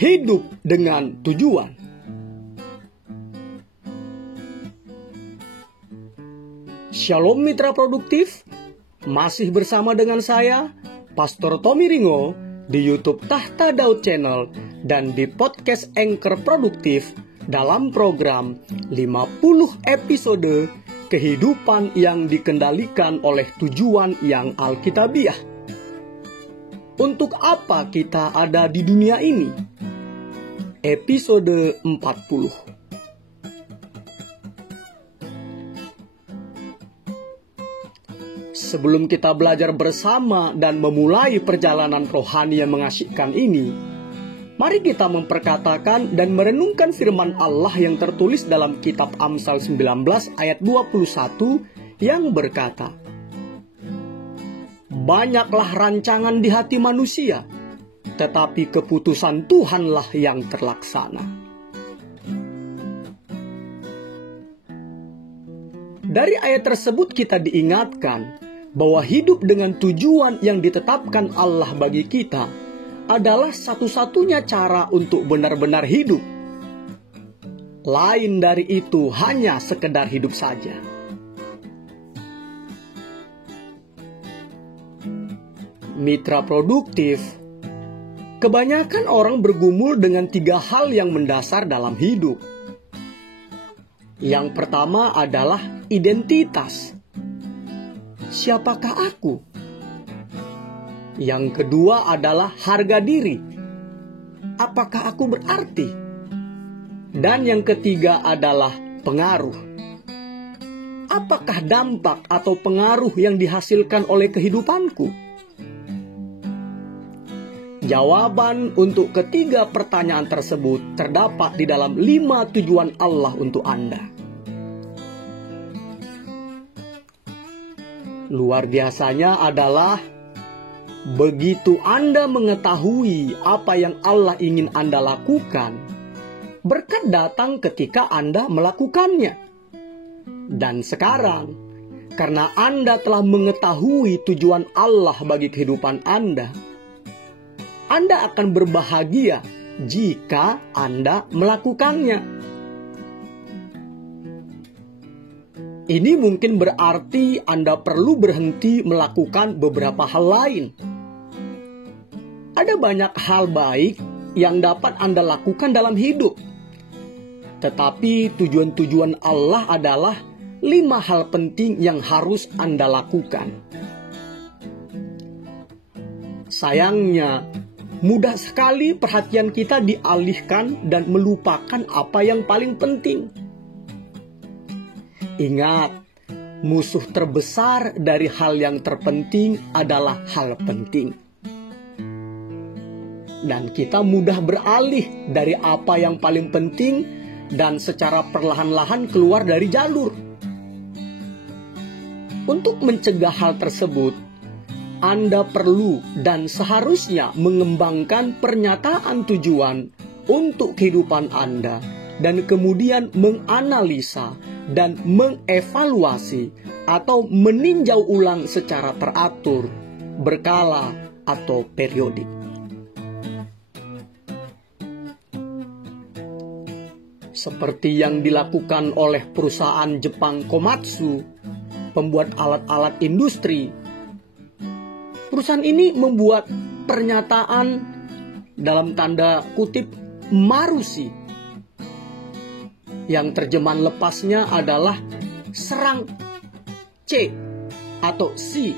hidup dengan tujuan. Shalom mitra produktif, masih bersama dengan saya, Pastor Tommy Ringo, di YouTube Tahta Daud Channel dan di podcast Anchor Produktif dalam program 50 episode kehidupan yang dikendalikan oleh tujuan yang Alkitabiah. Untuk apa kita ada di dunia ini? Episode 40. Sebelum kita belajar bersama dan memulai perjalanan rohani yang mengasyikkan ini, mari kita memperkatakan dan merenungkan firman Allah yang tertulis dalam kitab Amsal 19 ayat 21 yang berkata, "Banyaklah rancangan di hati manusia, tetapi keputusan Tuhanlah yang terlaksana." Dari ayat tersebut kita diingatkan bahwa hidup dengan tujuan yang ditetapkan Allah bagi kita adalah satu-satunya cara untuk benar-benar hidup. Lain dari itu hanya sekedar hidup saja. Mitra produktif, kebanyakan orang bergumul dengan 3 hal yang mendasar dalam hidup. Yang pertama adalah identitas. Siapakah aku? Yang kedua adalah harga diri. Apakah aku berarti? Dan yang ketiga adalah pengaruh. Apakah dampak atau pengaruh yang dihasilkan oleh kehidupanku? Jawaban untuk ketiga pertanyaan tersebut terdapat di dalam 5 tujuan Allah untuk Anda. Luar biasanya adalah begitu Anda mengetahui apa yang Allah ingin Anda lakukan, berkat datang ketika Anda melakukannya. Dan sekarang, karena Anda telah mengetahui tujuan Allah bagi kehidupan Anda akan berbahagia jika Anda melakukannya. Ini mungkin berarti Anda perlu berhenti melakukan beberapa hal lain. Ada banyak hal baik yang dapat Anda lakukan dalam hidup. Tetapi tujuan-tujuan Allah adalah 5 hal penting yang harus Anda lakukan. Sayangnya, mudah sekali perhatian kita dialihkan dan melupakan apa yang paling penting. Ingat, musuh terbesar dari hal yang terpenting adalah hal penting. Dan kita mudah beralih dari apa yang paling penting dan secara perlahan-lahan keluar dari jalur. Untuk mencegah hal tersebut, Anda perlu dan seharusnya mengembangkan pernyataan tujuan untuk kehidupan Anda dan kemudian menganalisa dan mengevaluasi atau meninjau ulang secara teratur, berkala, atau periodik. Seperti yang dilakukan oleh perusahaan Jepang Komatsu, pembuat alat-alat industri. Perusahaan ini membuat pernyataan dalam tanda kutip marusi, yang terjemahan lepasnya adalah serang C atau C,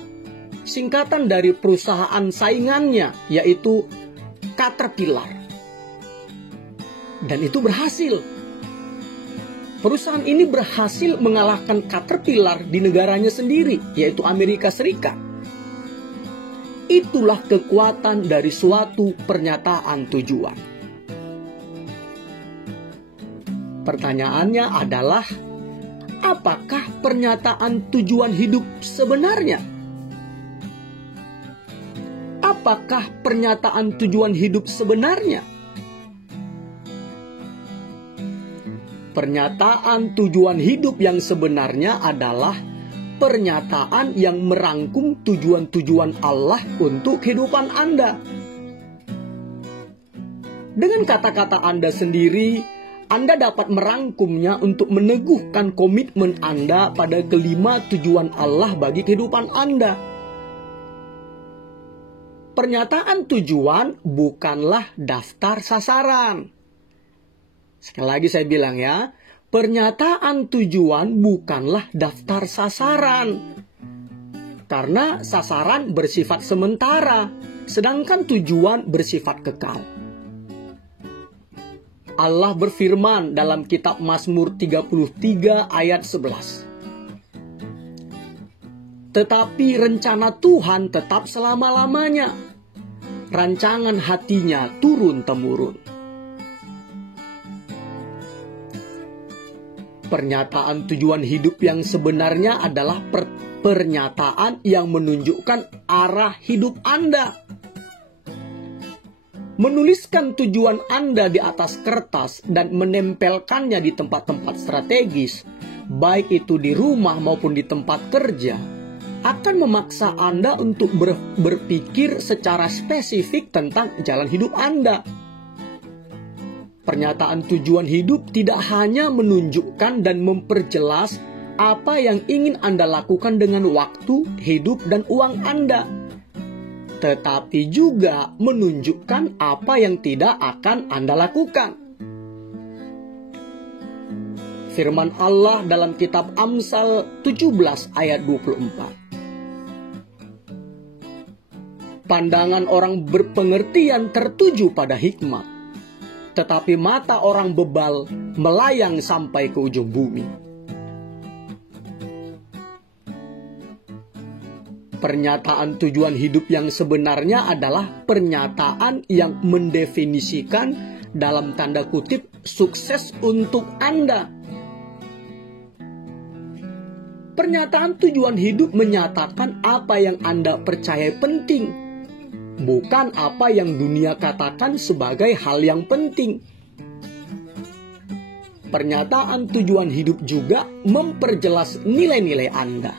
singkatan dari perusahaan saingannya, yaitu Caterpillar. Dan itu berhasil. Perusahaan ini berhasil mengalahkan Caterpillar di negaranya sendiri, yaitu Amerika Serikat. Itulah kekuatan dari suatu pernyataan tujuan. Pertanyaannya adalah, apakah pernyataan tujuan hidup sebenarnya? Apakah pernyataan tujuan hidup sebenarnya? Pernyataan tujuan hidup yang sebenarnya adalah pernyataan yang merangkum tujuan-tujuan Allah untuk kehidupan Anda. Dengan kata-kata Anda sendiri, Anda dapat merangkumnya untuk meneguhkan komitmen Anda pada kelima tujuan Allah bagi kehidupan Anda. Pernyataan tujuan bukanlah daftar sasaran. Sekali lagi saya bilang ya, pernyataan tujuan bukanlah daftar sasaran. Karena sasaran bersifat sementara, sedangkan tujuan bersifat kekal. Allah berfirman dalam kitab Mazmur 33 ayat 11. Tetapi rencana Tuhan tetap selama-lamanya. Rancangan hatinya turun-temurun. Pernyataan tujuan hidup yang sebenarnya adalah pernyataan yang menunjukkan arah hidup Anda. Menuliskan tujuan Anda di atas kertas dan menempelkannya di tempat-tempat strategis, baik itu di rumah maupun di tempat kerja, akan memaksa Anda untuk berpikir secara spesifik tentang jalan hidup Anda. Pernyataan tujuan hidup tidak hanya menunjukkan dan memperjelas apa yang ingin Anda lakukan dengan waktu, hidup, dan uang Anda, tetapi juga menunjukkan apa yang tidak akan Anda lakukan. Firman Allah dalam kitab Amsal 17 ayat 24. Pandangan orang berpengertian tertuju pada hikmat, tetapi mata orang bebal melayang sampai ke ujung bumi. Pernyataan tujuan hidup yang sebenarnya adalah pernyataan yang mendefinisikan dalam tanda kutip sukses untuk Anda. Pernyataan tujuan hidup menyatakan apa yang Anda percaya penting, bukan apa yang dunia katakan sebagai hal yang penting. Pernyataan tujuan hidup juga memperjelas nilai-nilai Anda.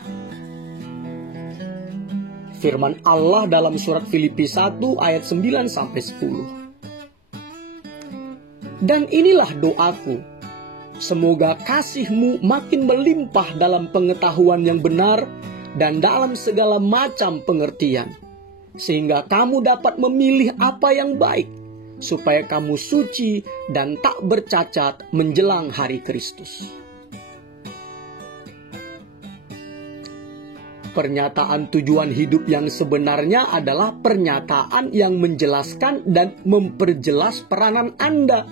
Firman Allah dalam surat Filipi 1 ayat 9-10. Dan inilah doaku, semoga kasihmu makin melimpah dalam pengetahuan yang benar dan dalam segala macam pengertian, sehingga kamu dapat memilih apa yang baik, supaya kamu suci dan tak bercacat menjelang hari Kristus. Pernyataan tujuan hidup yang sebenarnya adalah pernyataan yang menjelaskan dan memperjelas peranan Anda.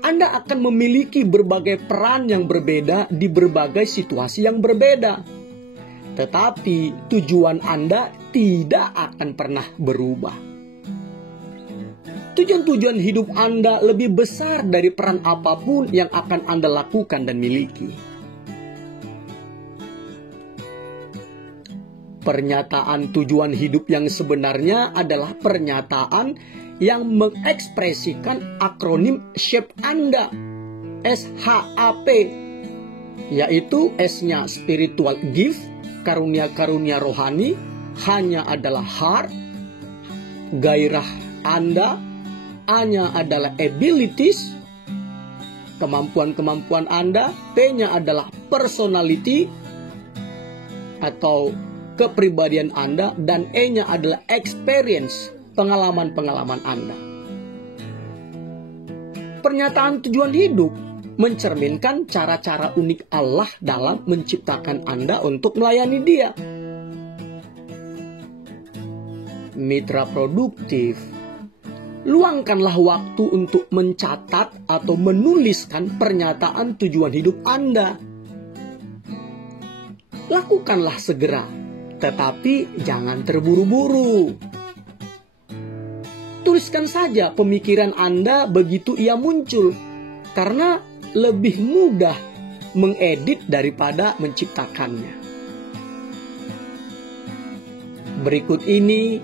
Anda akan memiliki berbagai peran yang berbeda di berbagai situasi yang berbeda. Tetapi tujuan Anda tidak akan pernah berubah. Tujuan-tujuan hidup Anda lebih besar dari peran apapun yang akan Anda lakukan dan miliki. Pernyataan tujuan hidup yang sebenarnya adalah pernyataan yang mengekspresikan akronim SHAPE Anda, SHAP, yaitu S-nya spiritual gift, karunia-karunia rohani, hanya adalah heart, gairah Anda, A-nya adalah abilities, kemampuan-kemampuan Anda, P-nya adalah personality atau kepribadian Anda, dan E-nya adalah experience, pengalaman-pengalaman Anda. Pernyataan tujuan hidup mencerminkan cara-cara unik Allah dalam menciptakan Anda untuk melayani Dia. Mitra produktif, luangkanlah waktu untuk mencatat atau menuliskan pernyataan tujuan hidup Anda. Lakukanlah segera, tetapi jangan terburu-buru. Tuliskan saja pemikiran Anda begitu ia muncul, karena lebih mudah mengedit daripada menciptakannya. Berikut ini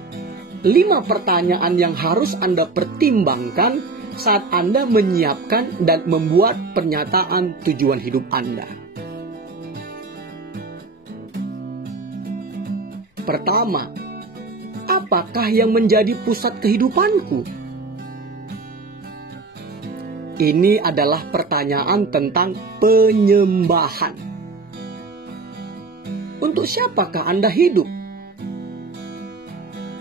5 pertanyaan yang harus Anda pertimbangkan saat Anda menyiapkan dan membuat pernyataan tujuan hidup Anda. Pertama, apa apakah yang menjadi pusat kehidupanku? Ini adalah pertanyaan tentang penyembahan. Untuk siapakah Anda hidup?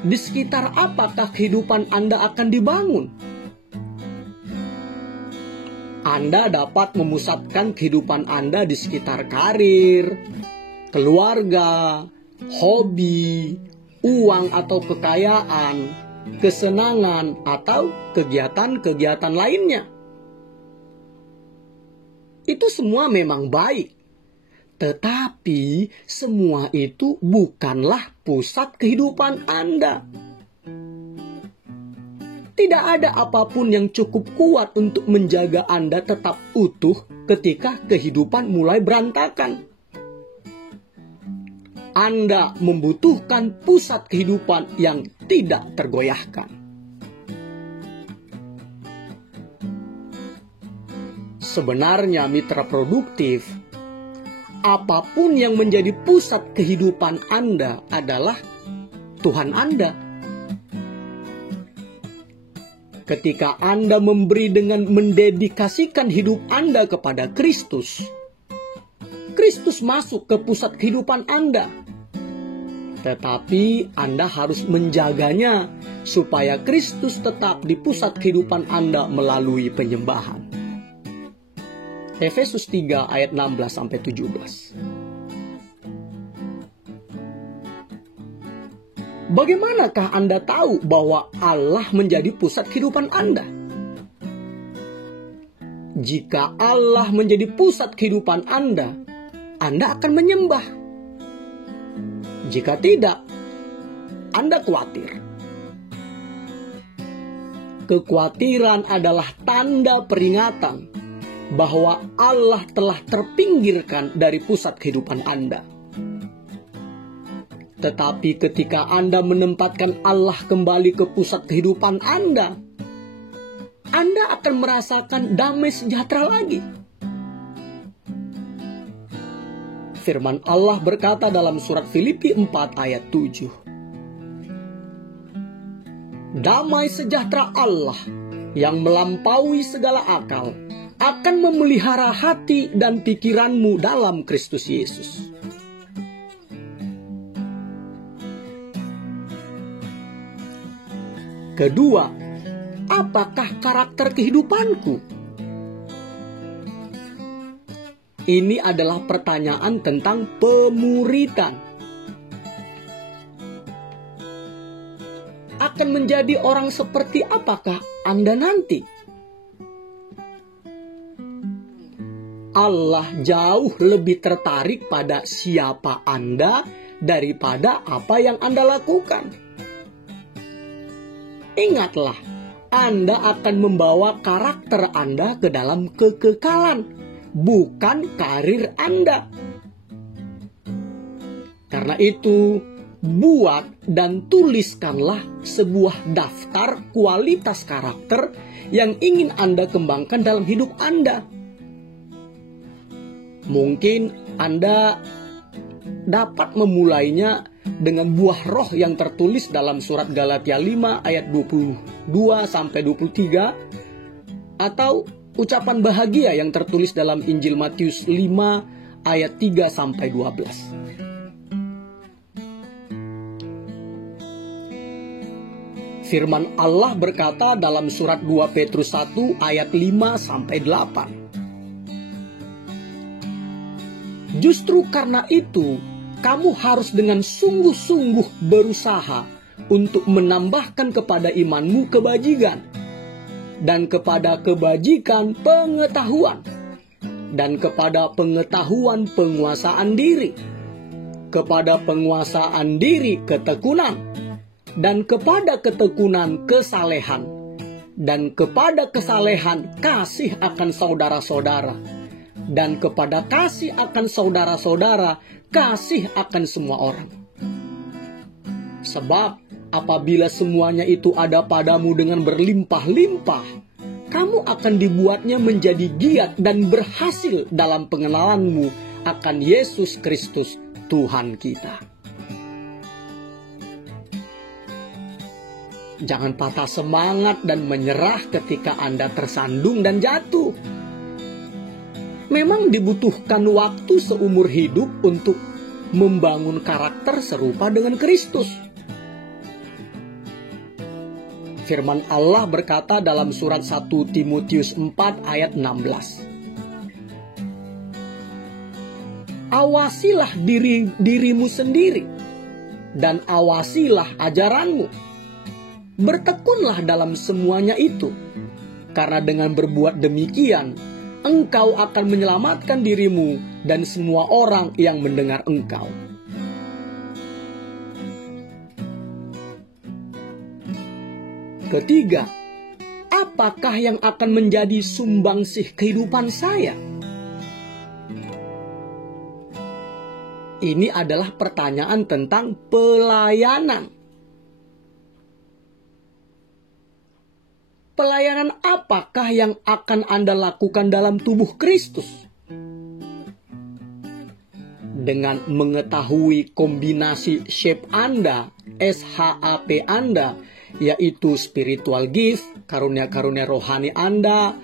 Di sekitar apakah kehidupan Anda akan dibangun? Anda dapat memusatkan kehidupan Anda di sekitar karir, keluarga, hobi, uang atau kekayaan, kesenangan, atau kegiatan-kegiatan lainnya. Itu semua memang baik, tetapi semua itu bukanlah pusat kehidupan Anda. Tidak ada apapun yang cukup kuat untuk menjaga Anda tetap utuh ketika kehidupan mulai berantakan. Anda membutuhkan pusat kehidupan yang tidak tergoyahkan. Sebenarnya mitra produktif, apapun yang menjadi pusat kehidupan Anda adalah Tuhan Anda. Ketika Anda memberi dengan mendedikasikan hidup Anda kepada Kristus, Kristus masuk ke pusat kehidupan Anda. Tetapi Anda harus menjaganya supaya Kristus tetap di pusat kehidupan Anda melalui penyembahan. Efesus 3 ayat 16-17. Bagaimanakah Anda tahu bahwa Allah menjadi pusat kehidupan Anda? Jika Allah menjadi pusat kehidupan Anda akan menyembah. Jika tidak, Anda khawatir. Kekhawatiran adalah tanda peringatan bahwa Allah telah terpinggirkan dari pusat kehidupan Anda. Tetapi ketika Anda menempatkan Allah kembali ke pusat kehidupan Anda akan merasakan damai sejahtera lagi. Firman Allah berkata dalam surat Filipi 4 ayat 7. Damai sejahtera Allah yang melampaui segala akal akan memelihara hati dan pikiranmu dalam Kristus Yesus. Kedua, apakah karakter kehidupanku? Ini adalah pertanyaan tentang pemuritan. Akan menjadi orang seperti apakah Anda nanti? Allah jauh lebih tertarik pada siapa Anda daripada apa yang Anda lakukan. Ingatlah, Anda akan membawa karakter Anda ke dalam kekekalan, bukan karir Anda. Karena itu, buat dan tuliskanlah sebuah daftar kualitas karakter yang ingin Anda kembangkan dalam hidup Anda. Mungkin Anda dapat memulainya dengan buah roh yang tertulis dalam surat Galatia 5 ayat 22-23 atau ucapan bahagia yang tertulis dalam Injil Matius 5 ayat 3-12. Firman Allah berkata dalam surat 2 Petrus 1 ayat 5-8. Justru karena itu, kamu harus dengan sungguh-sungguh berusaha untuk menambahkan kepada imanmu kebajikan, dan kepada kebajikan pengetahuan, dan kepada pengetahuan penguasaan diri, kepada penguasaan diri ketekunan, dan kepada ketekunan kesalehan, dan kepada kesalehan kasih akan saudara-saudara, dan kepada kasih akan saudara-saudara, kasih akan semua orang. Sebab apabila semuanya itu ada padamu dengan berlimpah-limpah, kamu akan dibuatnya menjadi giat dan berhasil dalam pengenalanmu akan Yesus Kristus Tuhan kita. Jangan patah semangat dan menyerah ketika Anda tersandung dan jatuh. Memang dibutuhkan waktu seumur hidup untuk membangun karakter serupa dengan Kristus. Firman Allah berkata dalam surat 1 Timotius 4 ayat 16. Awasilah dirimu sendiri dan awasilah ajaranmu. Bertekunlah dalam semuanya itu, karena dengan berbuat demikian, engkau akan menyelamatkan dirimu dan semua orang yang mendengar engkau. Ketiga, apakah yang akan menjadi sumbangsih kehidupan saya? Ini adalah pertanyaan tentang pelayanan. Pelayanan apakah yang akan Anda lakukan dalam tubuh Kristus? Dengan mengetahui kombinasi shape Anda, SHAP Anda, yaitu spiritual gift, karunia-karunia rohani Anda,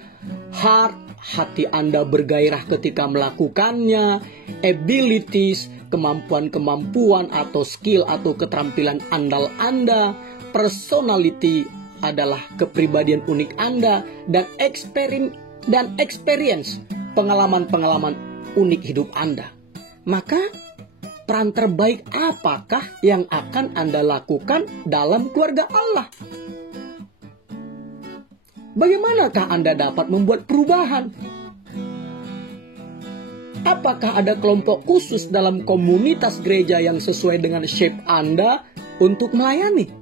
heart, hati Anda bergairah ketika melakukannya, abilities, kemampuan-kemampuan atau skill atau keterampilan andal Anda, personality adalah kepribadian unik Anda, dan experience, pengalaman-pengalaman unik hidup Anda. Maka peran terbaik apakah yang akan Anda lakukan dalam keluarga Allah? Bagaimanakah Anda dapat membuat perubahan? Apakah ada kelompok khusus dalam komunitas gereja yang sesuai dengan shape Anda untuk melayani?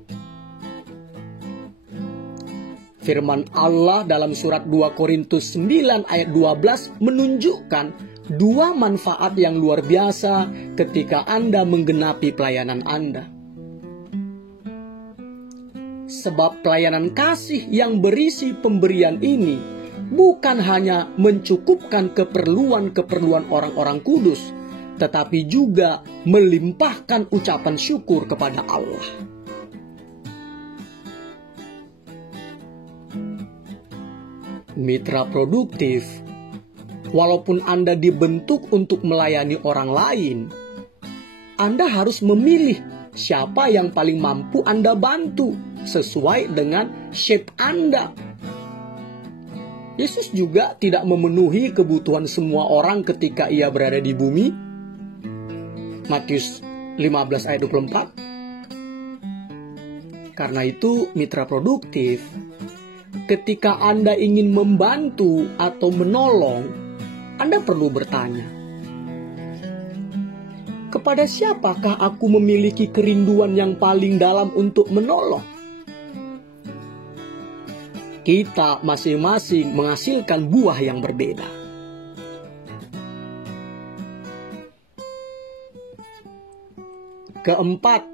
Firman Allah dalam surat 2 Korintus 9 ayat 12 menunjukkan dua manfaat yang luar biasa ketika Anda menggenapi pelayanan Anda. Sebab pelayanan kasih yang berisi pemberian ini bukan hanya mencukupkan keperluan-keperluan orang-orang kudus, tetapi juga melimpahkan ucapan syukur kepada Allah. Mitra produktif, walaupun Anda dibentuk untuk melayani orang lain, Anda harus memilih siapa yang paling mampu Anda bantu sesuai dengan shape Anda. Yesus juga tidak memenuhi kebutuhan semua orang ketika ia berada di bumi. Matius 15 ayat 24. Karena itu, mitra produktif, ketika Anda ingin membantu atau menolong, Anda perlu bertanya, kepada siapakah aku memiliki kerinduan yang paling dalam untuk menolong? Kita masing-masing menghasilkan buah yang berbeda. Keempat,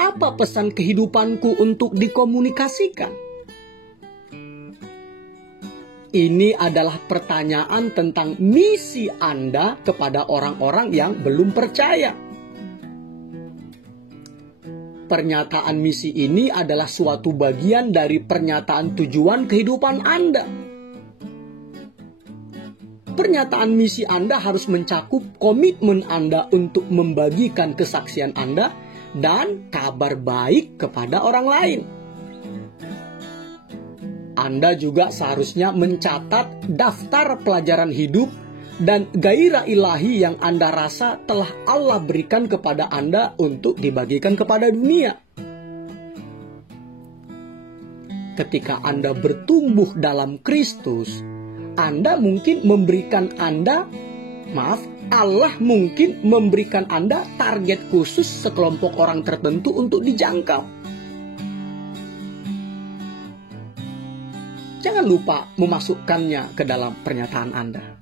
apa pesan kehidupanku untuk dikomunikasikan? Ini adalah pertanyaan tentang misi Anda kepada orang-orang yang belum percaya. Pernyataan misi ini adalah suatu bagian dari pernyataan tujuan kehidupan Anda. Pernyataan misi Anda harus mencakup komitmen Anda untuk membagikan kesaksian Anda dan kabar baik kepada orang lain. Anda juga seharusnya mencatat daftar pelajaran hidup dan gairah ilahi yang Anda rasa telah Allah berikan kepada Anda untuk dibagikan kepada dunia. Ketika Anda bertumbuh dalam Kristus, Allah mungkin memberikan Anda target khusus sekelompok orang tertentu untuk dijangkau. Jangan lupa memasukkannya ke dalam pernyataan Anda.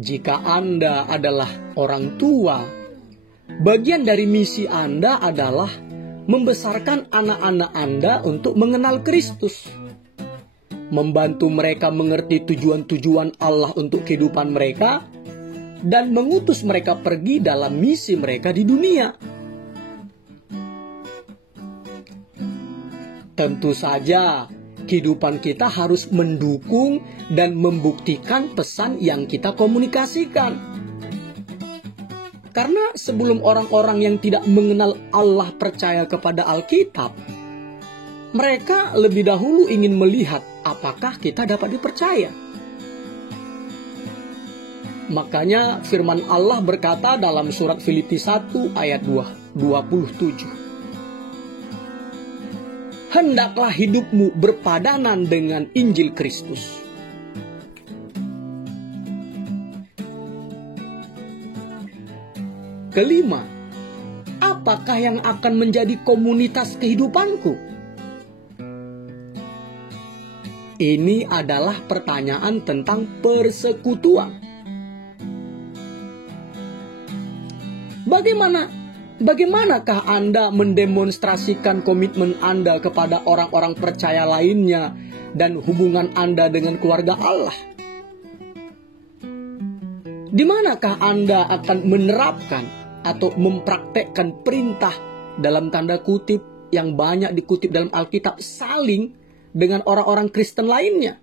Jika Anda adalah orang tua, bagian dari misi Anda adalah membesarkan anak-anak Anda untuk mengenal Kristus, membantu mereka mengerti tujuan-tujuan Allah untuk kehidupan mereka, dan mengutus mereka pergi dalam misi mereka di dunia. Tentu saja, kehidupan kita harus mendukung dan membuktikan pesan yang kita komunikasikan. Karena sebelum orang-orang yang tidak mengenal Allah percaya kepada Alkitab, mereka lebih dahulu ingin melihat apakah kita dapat dipercaya. Makanya firman Allah berkata dalam surat Filipi 1 ayat 27. Hendaklah hidupmu berpadanan dengan Injil Kristus. Kelima, apakah yang akan menjadi komunitas kehidupanku? Ini adalah pertanyaan tentang persekutuan. Bagaimanakah Anda mendemonstrasikan komitmen Anda kepada orang-orang percaya lainnya dan hubungan Anda dengan keluarga Allah? Di manakah Anda akan menerapkan atau mempraktekkan perintah dalam tanda kutip yang banyak dikutip dalam Alkitab saling dengan orang-orang Kristen lainnya?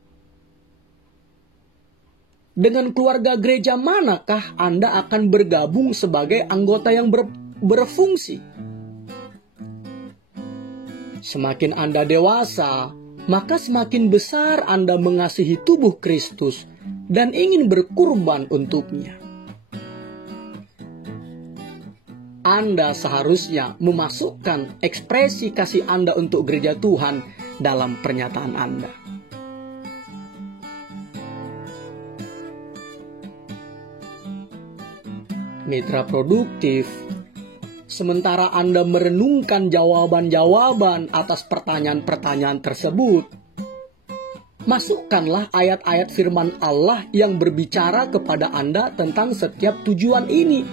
Dengan keluarga gereja manakah Anda akan bergabung sebagai anggota yang berfungsi? Semakin Anda dewasa, maka semakin besar Anda mengasihi tubuh Kristus dan ingin berkurban untuknya. Anda seharusnya memasukkan ekspresi kasih Anda untuk gereja Tuhan dalam pernyataan Anda. Mitra produktif, sementara Anda merenungkan jawaban-jawaban atas pertanyaan-pertanyaan tersebut, masukkanlah ayat-ayat firman Allah yang berbicara kepada Anda tentang setiap tujuan ini.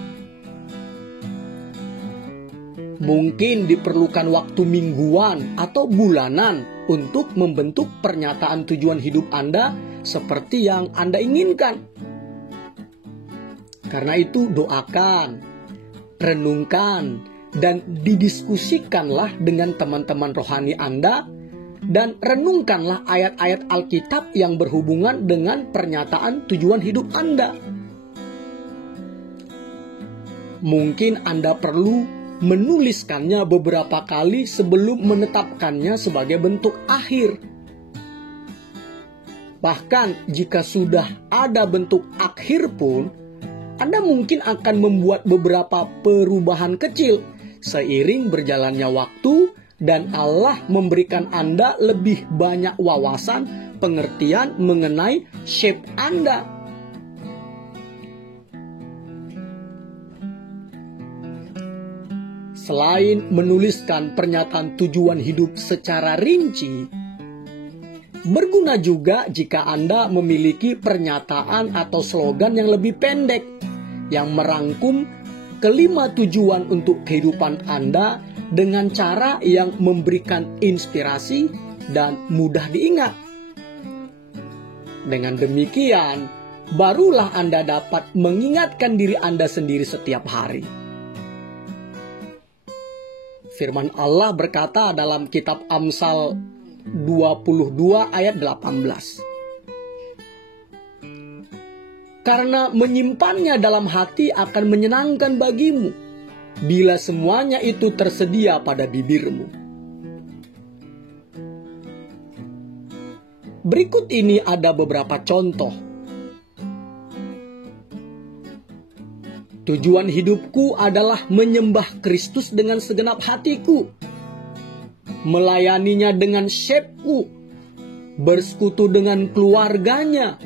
Mungkin diperlukan waktu mingguan atau bulanan untuk membentuk pernyataan tujuan hidup Anda seperti yang Anda inginkan. Karena itu doakan, renungkan, dan didiskusikanlah dengan teman-teman rohani Anda, dan renungkanlah ayat-ayat Alkitab yang berhubungan dengan pernyataan tujuan hidup Anda. Mungkin Anda perlu menuliskannya beberapa kali sebelum menetapkannya sebagai bentuk akhir. Bahkan jika sudah ada bentuk akhir pun, Anda mungkin akan membuat beberapa perubahan kecil seiring berjalannya waktu dan Allah memberikan Anda lebih banyak wawasan, pengertian mengenai shape Anda. Selain menuliskan pernyataan tujuan hidup secara rinci, berguna juga jika Anda memiliki pernyataan atau slogan yang lebih pendek, yang merangkum kelima tujuan untuk kehidupan Anda dengan cara yang memberikan inspirasi dan mudah diingat. Dengan demikian, barulah Anda dapat mengingatkan diri Anda sendiri setiap hari. Firman Allah berkata dalam kitab Amsal 22 ayat 18. Karena menyimpannya dalam hati akan menyenangkan bagimu, bila semuanya itu tersedia pada bibirmu. Berikut ini ada beberapa contoh. Tujuan hidupku adalah menyembah Kristus dengan segenap hatiku, melayaninya dengan syekku, bersekutu dengan keluarganya,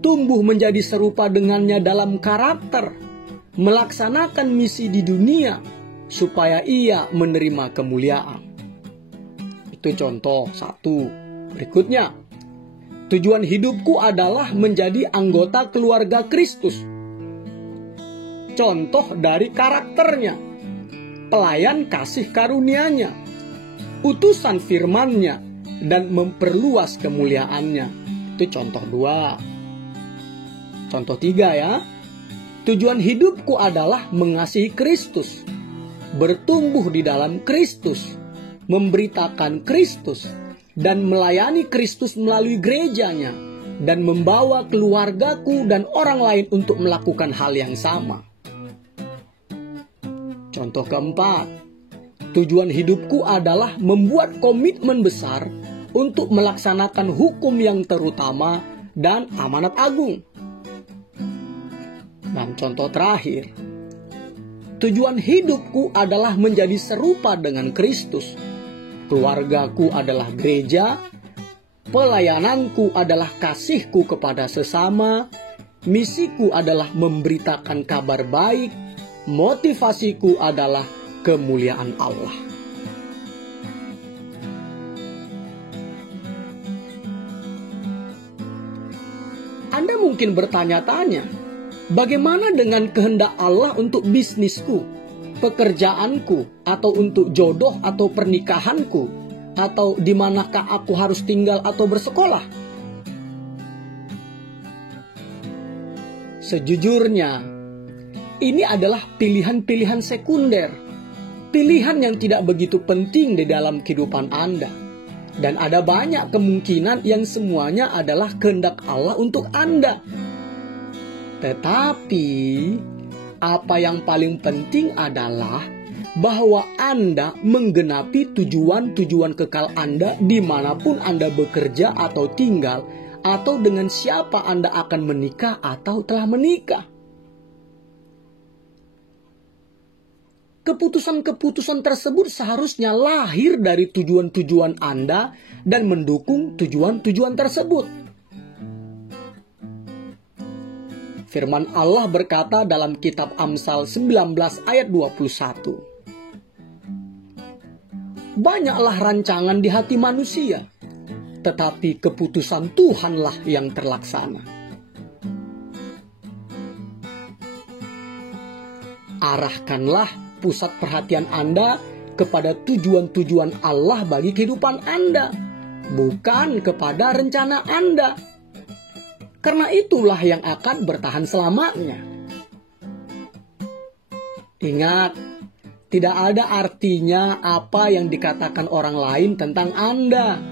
tumbuh menjadi serupa dengannya dalam karakter, melaksanakan misi di dunia, supaya ia menerima kemuliaan. Itu contoh satu. Berikutnya, tujuan hidupku adalah menjadi anggota keluarga Kristus. Contoh dari karakternya, pelayan kasih karunia-Nya, utusan firman-Nya, dan memperluas kemuliaannya. Itu contoh 2. Contoh 3 ya. Tujuan hidupku adalah mengasihi Kristus, bertumbuh di dalam Kristus, memberitakan Kristus, dan melayani Kristus melalui gerejanya, dan membawa keluargaku dan orang lain untuk melakukan hal yang sama. Contoh keempat, tujuan hidupku adalah membuat komitmen besar untuk melaksanakan hukum yang terutama dan amanat agung. Dan contoh terakhir, tujuan hidupku adalah menjadi serupa dengan Kristus. Keluargaku adalah gereja, pelayananku adalah kasihku kepada sesama, misiku adalah memberitakan kabar baik, motivasiku adalah kemuliaan Allah. Anda mungkin bertanya-tanya, bagaimana dengan kehendak Allah untuk bisnisku, pekerjaanku, atau untuk jodoh atau pernikahanku, atau di manakah aku harus tinggal atau bersekolah? Sejujurnya, ini adalah pilihan-pilihan sekunder, pilihan yang tidak begitu penting di dalam kehidupan Anda. Dan ada banyak kemungkinan yang semuanya adalah kehendak Allah untuk Anda. Tetapi, apa yang paling penting adalah bahwa Anda menggenapi tujuan-tujuan kekal Anda dimanapun Anda bekerja atau tinggal, atau dengan siapa Anda akan menikah atau telah menikah. Keputusan-keputusan tersebut seharusnya lahir dari tujuan-tujuan Anda dan mendukung tujuan-tujuan tersebut. Firman Allah berkata dalam kitab Amsal 19 ayat 21. Banyaklah rancangan di hati manusia, tetapi keputusan Tuhanlah yang terlaksana. Arahkanlah pusat perhatian Anda kepada tujuan-tujuan Allah bagi kehidupan Anda, bukan kepada rencana Anda. Karena itulah yang akan bertahan selamanya. Ingat, tidak ada artinya apa yang dikatakan orang lain tentang Anda.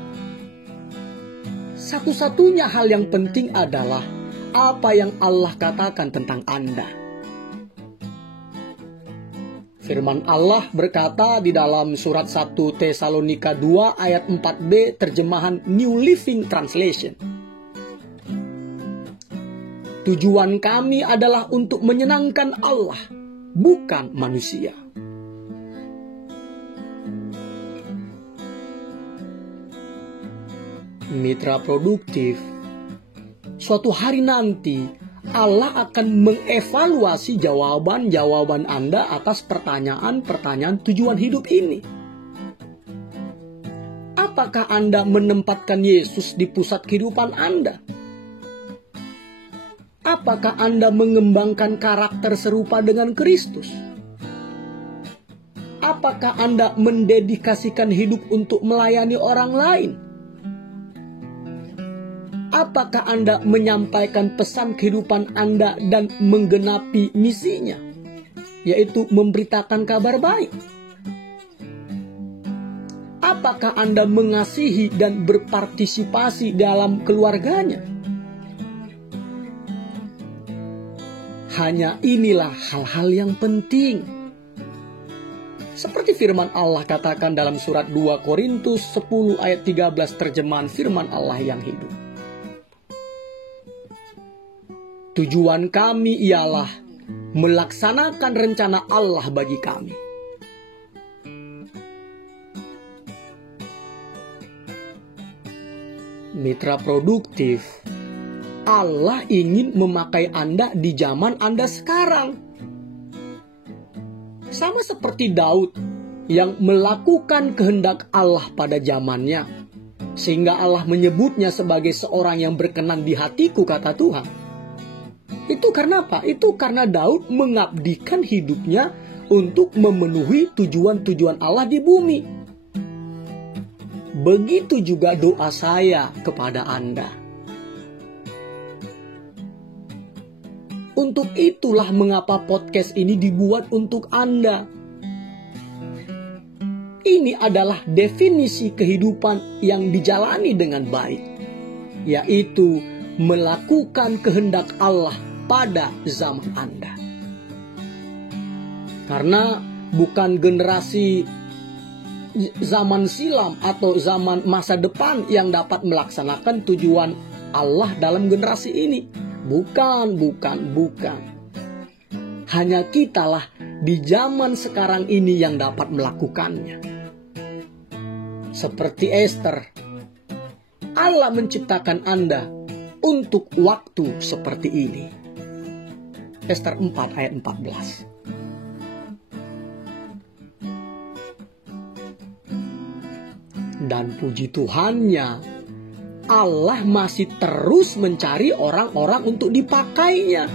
Satu-satunya hal yang penting adalah apa yang Allah katakan tentang Anda. Firman Allah berkata di dalam surat 1 Tesalonika 2 ayat 4b terjemahan New Living Translation. Tujuan kami adalah untuk menyenangkan Allah, bukan manusia. Mitra produktif, suatu hari nanti Allah akan mengevaluasi jawaban-jawaban Anda atas pertanyaan-pertanyaan tujuan hidup ini. Apakah Anda menempatkan Yesus di pusat kehidupan Anda? Apakah Anda mengembangkan karakter serupa dengan Kristus? Apakah Anda mendedikasikan hidup untuk melayani orang lain? Apakah Anda menyampaikan pesan kehidupan Anda dan menggenapi misinya, yaitu memberitakan kabar baik? Apakah Anda mengasihi dan berpartisipasi dalam keluarganya? Hanya inilah hal-hal yang penting. Seperti firman Allah katakan dalam surat 2 Korintus 10 ayat 13 terjemahan firman Allah yang hidup. Tujuan kami ialah melaksanakan rencana Allah bagi kami. Mitra produktif, Allah ingin memakai Anda di zaman Anda sekarang. Sama seperti Daud yang melakukan kehendak Allah pada zamannya, sehingga Allah menyebutnya sebagai seorang yang berkenan di hatiku, kata Tuhan. Itu karena apa? Itu karena Daud mengabdikan hidupnya untuk memenuhi tujuan-tujuan Allah di bumi. Begitu juga doa saya kepada Anda. Untuk itulah mengapa podcast ini dibuat untuk Anda. Ini adalah definisi kehidupan yang dijalani dengan baik, yaitu melakukan kehendak Allah pada zaman Anda. Karena bukan generasi zaman silam atau zaman masa depan yang dapat melaksanakan tujuan Allah dalam generasi ini. Bukan. Hanya kitalah di zaman sekarang ini yang dapat melakukannya. Seperti Esther, Allah menciptakan Anda untuk waktu seperti ini. Esther 4 ayat 14. Dan puji Tuhannya, Allah masih terus mencari orang-orang untuk dipakainya.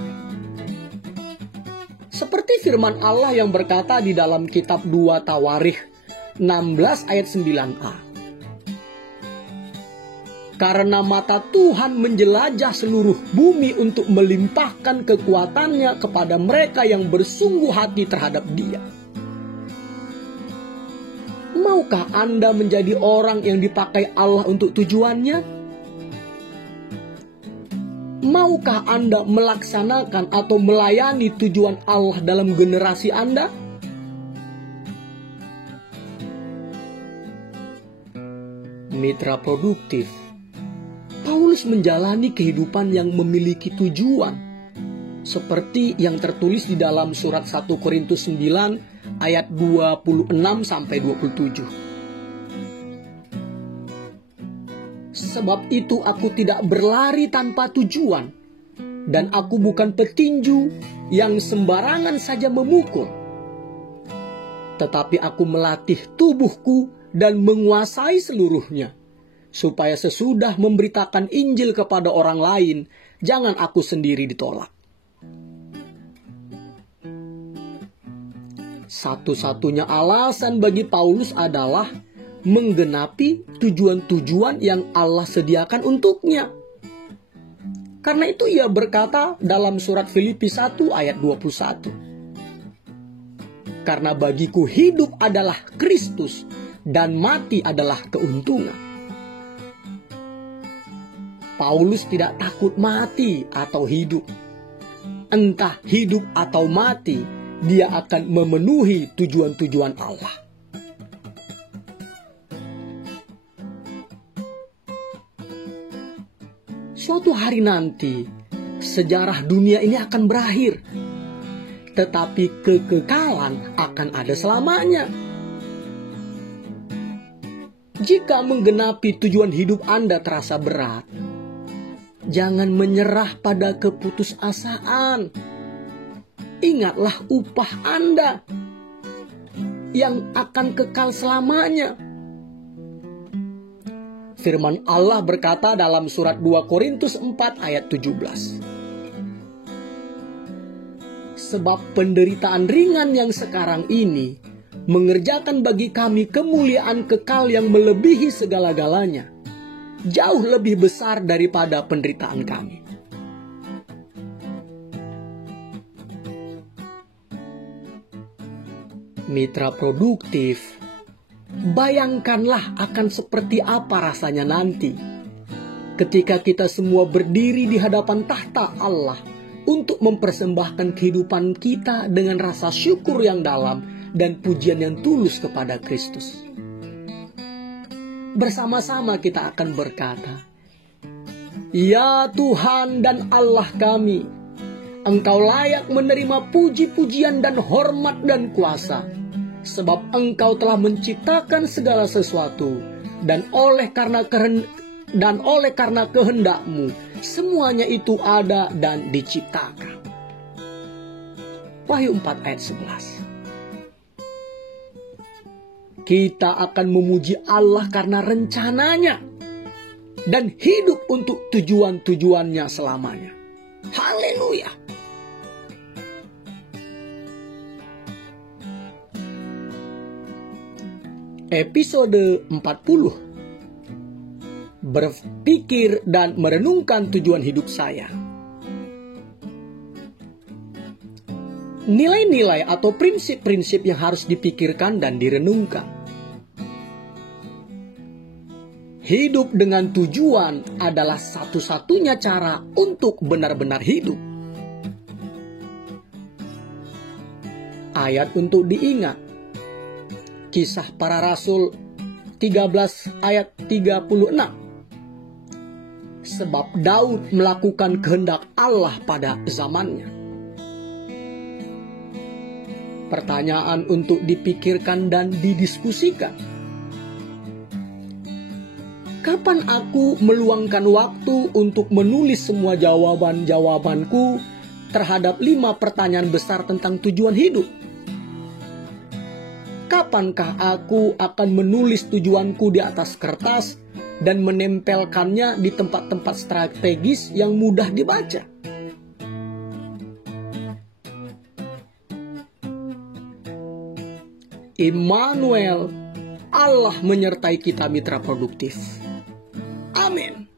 Seperti firman Allah yang berkata di dalam kitab 2 Tawarikh 16 ayat 9a. Karena mata Tuhan menjelajah seluruh bumi untuk melimpahkan kekuatannya kepada mereka yang bersungguh hati terhadap Dia. Maukah Anda menjadi orang yang dipakai Allah untuk tujuannya? Maukah Anda melaksanakan atau melayani tujuan Allah dalam generasi Anda? Mitra produktif, Paulus menjalani kehidupan yang memiliki tujuan, seperti yang tertulis di dalam surat 1 Korintus 9 ayat 26-27. Sebab itu aku tidak berlari tanpa tujuan, dan aku bukan petinju yang sembarangan saja memukul. Tetapi aku melatih tubuhku dan menguasai seluruhnya, supaya sesudah memberitakan Injil kepada orang lain, jangan aku sendiri ditolak. Satu-satunya alasan bagi Paulus adalah menggenapi tujuan-tujuan yang Allah sediakan untuknya. Karena itu ia berkata dalam surat Filipi 1 ayat 21. Karena bagiku hidup adalah Kristus dan mati adalah keuntungan. Paulus tidak takut mati atau hidup. Entah hidup atau mati, dia akan memenuhi tujuan-tujuan Allah. Suatu hari nanti, sejarah dunia ini akan berakhir. Tetapi kekekalan akan ada selamanya. Jika menggenapi tujuan hidup Anda terasa berat, jangan menyerah pada keputusasaan. Ingatlah upah Anda yang akan kekal selamanya. Firman Allah berkata dalam surat 2 Korintus 4 ayat 17. Sebab penderitaan ringan yang sekarang ini mengerjakan bagi kami kemuliaan kekal yang melebihi segala-galanya, jauh lebih besar daripada penderitaan kami. Mitra produktif, bayangkanlah akan seperti apa rasanya nanti ketika kita semua berdiri di hadapan tahta Allah untuk mempersembahkan kehidupan kita dengan rasa syukur yang dalam dan pujian yang tulus kepada Kristus. Bersama-sama kita akan berkata, "Ya Tuhan dan Allah kami, Engkau layak menerima puji-pujian dan hormat dan kuasa, sebab Engkau telah menciptakan segala sesuatu, dan oleh karena kehendak-Mu, semuanya itu ada dan diciptakan." Wahyu 4 ayat 11. Kita akan memuji Allah karena rencananya dan hidup untuk tujuan-tujuannya selamanya. Haleluya. Episode 40. Berpikir dan merenungkan tujuan hidup saya. nilai-nilai atau prinsip-prinsip yang harus dipikirkan dan direnungkan. Hidup dengan tujuan adalah satu-satunya cara untuk benar-benar hidup. Ayat untuk diingat. Kisah Para Rasul 13 ayat 36. Sebab Daud melakukan kehendak Allah pada zamannya. Pertanyaan untuk dipikirkan dan didiskusikan. Kapan aku meluangkan waktu untuk menulis semua jawaban-jawabanku terhadap 5 pertanyaan besar tentang tujuan hidup? Kapankah aku akan menulis tujuanku di atas kertas dan menempelkannya di tempat-tempat strategis yang mudah dibaca? Immanuel, Allah menyertai kita mitra produktif. Amin.